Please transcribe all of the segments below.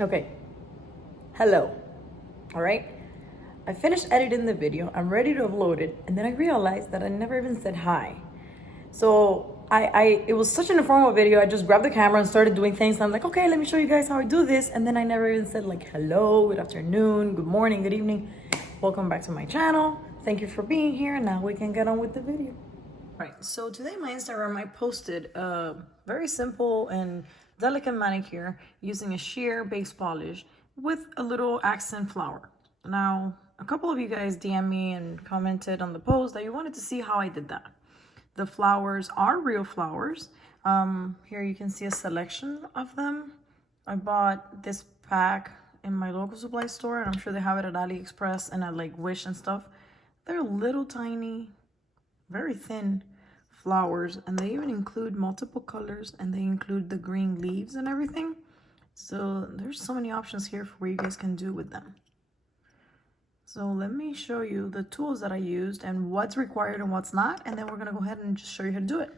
Okay, hello. All right, I finished editing the video. I'm ready to upload it, and then I realized that I never even said hi. So it was such an informal video. I just grabbed the camera and started doing things. And I'm like, okay, let me show you guys how I do this. And then I never even said like hello, good afternoon, good morning, good evening. Welcome back to my channel. Thank you for being here. Now we can get on with the video. All right, so today my Instagram, I posted a very simple and delicate manicure using a sheer base polish with a little accent flower. Now, a couple of you guys DM me and commented on the post that you wanted to see how I did that. The flowers are real flowers. Here you can see a selection of them. I bought this pack in my local supply store, and I'm sure they have it at AliExpress and at like Wish and stuff. They're little tiny, very thin flowers, and they even include multiple colors, and they include the green leaves and everything. So there's so many options here for what you guys can do with them. So let me show you the tools that I used and what's required and what's not, and then we're gonna go ahead and just show you how to do it.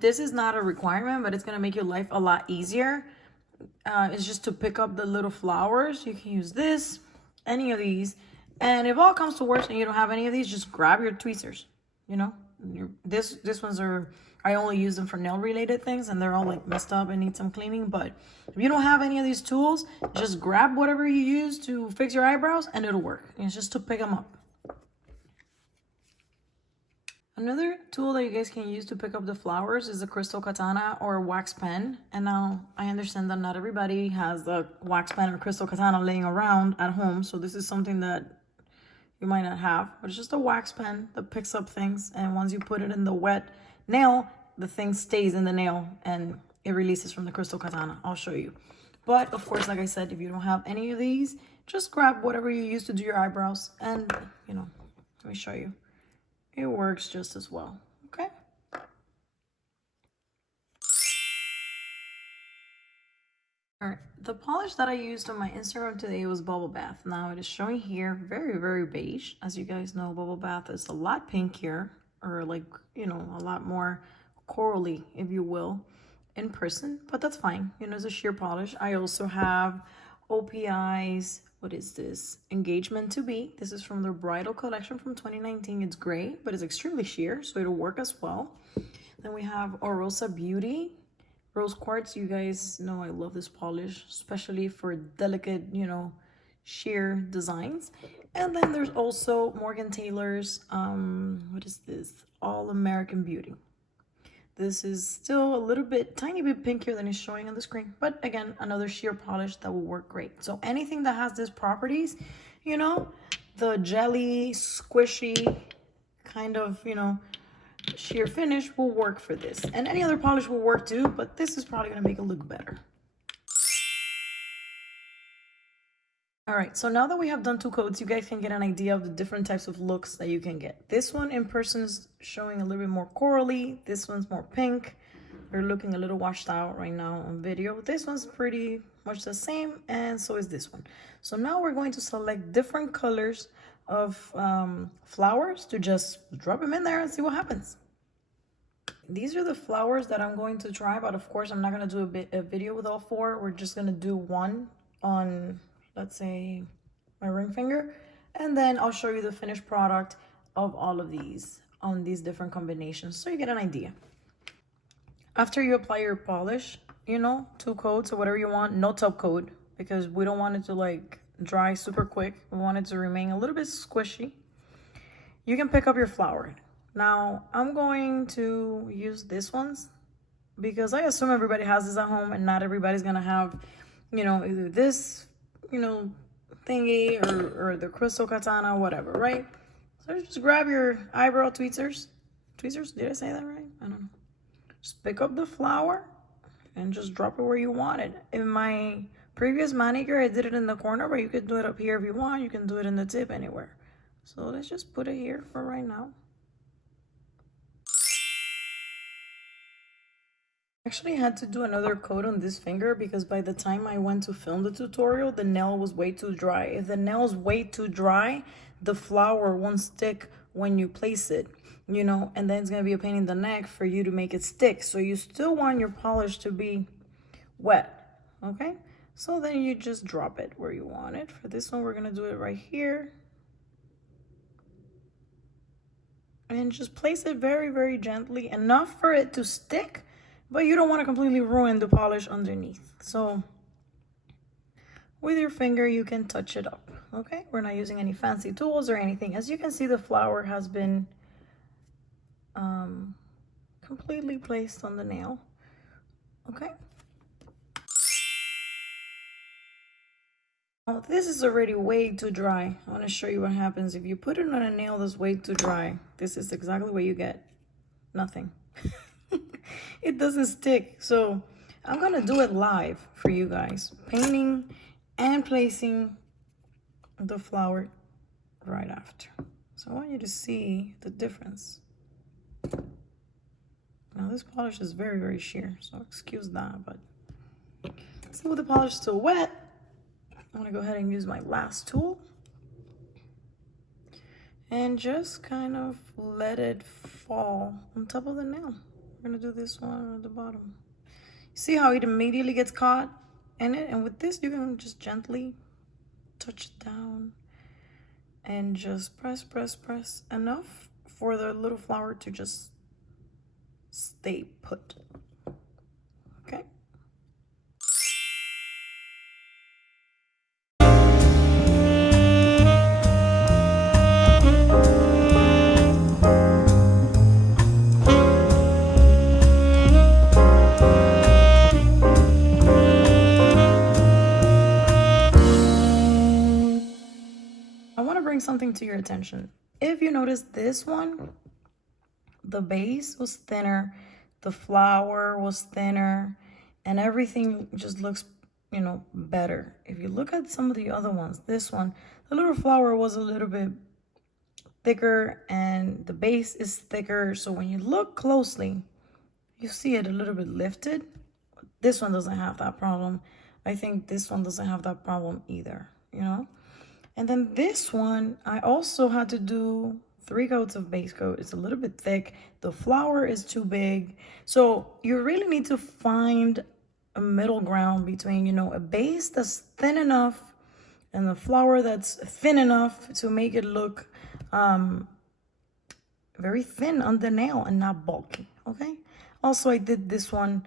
This is not a requirement, but it's gonna make your life a lot easier. It's just to pick up the little flowers. You can use this, any of these. And if all comes to worst and you don't have any of these, just grab your tweezers. You know, this ones are, I only use them for nail related things, and they're all like messed up and need some cleaning. But if you don't have any of these tools, just grab whatever you use to fix your eyebrows and it'll work. It's just to pick them up. Another tool that you guys can use to pick up the flowers is a crystal katana or a wax pen. And now I understand that not everybody has a wax pen or crystal katana laying around at home. So this is something that you might not have, but it's just a wax pen that picks up things. And once you put it in the wet nail, the thing stays in the nail and it releases from the crystal katana. I'll show you. But of course, like I said, if you don't have any of these, just grab whatever you use to do your eyebrows. And, you know, let me show you. It works just as well, okay? All right, the polish that I used on my Instagram today was Bubble Bath. Now it is showing here very, very beige. As you guys know, Bubble Bath is a lot pinkier, or like, you know, a lot more corally, if you will, in person, but that's fine. You know, it's a sheer polish. I also have OPI's, what is this? Engage-Meant To Be. This is from their bridal collection from 2019. It's gray, but it's extremely sheer, so it'll work as well. Then we have Orosa Beauty Rose Quartz. You guys know I love this polish, especially for delicate, you know, sheer designs. And then there's also Morgan Taylor's, what is this? All American Beauty. This is still a little bit, tiny bit pinkier than it's showing on the screen. But again, another sheer polish that will work great. So anything that has these properties, you know, the jelly, squishy kind of, you know, sheer finish will work for this. And any other polish will work too, but this is probably gonna make it look better. All right, so now that we have done 2 coats, you guys can get an idea of the different types of looks that you can get. This one in person is showing a little bit more corally. This one's more pink. They're looking a little washed out right now on video. This one's pretty much the same, and so is this one. So now we're going to select different colors of flowers to just drop them in there and see what happens. These are the flowers that I'm going to try, but of course I'm not going to do a video with all 4. We're just going to do one on, let's say, my ring finger, and then I'll show you the finished product of all of these on these different combinations so you get an idea. After you apply your polish, you know, 2 coats or whatever you want, no top coat, because we don't want it to like dry super quick. We want it to remain a little bit squishy. You can pick up your flower. Now I'm going to use this ones because I assume everybody has this at home, and not everybody's gonna have, you know, either this, you know, thingy or the crystal katana, whatever, right? So just grab your eyebrow tweezers. Tweezers, did I say that right? I don't know. Just pick up the flower and just drop it where you want it. In my previous manicure, I did it in the corner, but you could do it up here if you want. You can do it in the tip, anywhere. So let's just put it here for right now. I actually had to do another coat on this finger because by the time I went to film the tutorial, the nail was way too dry. If the nail is way too dry, the flower won't stick when you place it. you know, and then it's gonna be a pain in the neck for you to make it stick. So you still want your polish to be wet, okay? So then you just drop it where you want it. For this one, we're gonna do it right here. And just place it very, very gently, enough for it to stick, but you don't want to completely ruin the polish underneath. So with your finger, you can touch it up, okay? We're not using any fancy tools or anything. As you can see, the flower has been completely placed on the nail, okay? Now, this is already way too dry. I want to show you what happens if you put it on a nail that's way too dry. This is exactly what you get. Nothing. It doesn't stick. So I'm gonna do it live for you guys, painting and placing the flower right after. So I want you to see the difference. Now this polish is very, very sheer, so excuse that, but see, with the polish still wet, I'm gonna go ahead and use my last tool and just kind of let it fall on top of the nail. We're gonna do this one at the bottom. See how it immediately gets caught in it? And with this, you can just gently touch it down and just press, press, press enough for the little flower to just stay put, okay? I want to bring something to your attention. If you notice this one, the base was thinner, the flower was thinner, and everything just looks, you know, better. If you look at some of the other ones, this one, the little flower was a little bit thicker and the base is thicker. So when you look closely, you see it a little bit lifted. This one doesn't have that problem. I think this one doesn't have that problem either, you know? And then this one, I also had to do 3 coats of base coat. It's a little bit thick. The flower is too big. So you really need to find a middle ground between, you know, a base that's thin enough and the flower that's thin enough to make it look very thin on the nail and not bulky, okay? Also, I did this one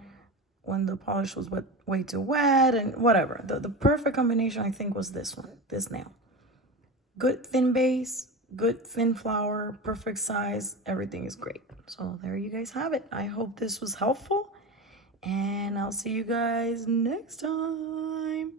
when the polish was way too wet and whatever. The perfect combination, I think, was this one, this nail. Good thin base, good thin flower, perfect size, everything is great. So there you guys have it. I hope this was helpful, and I'll see you guys next time.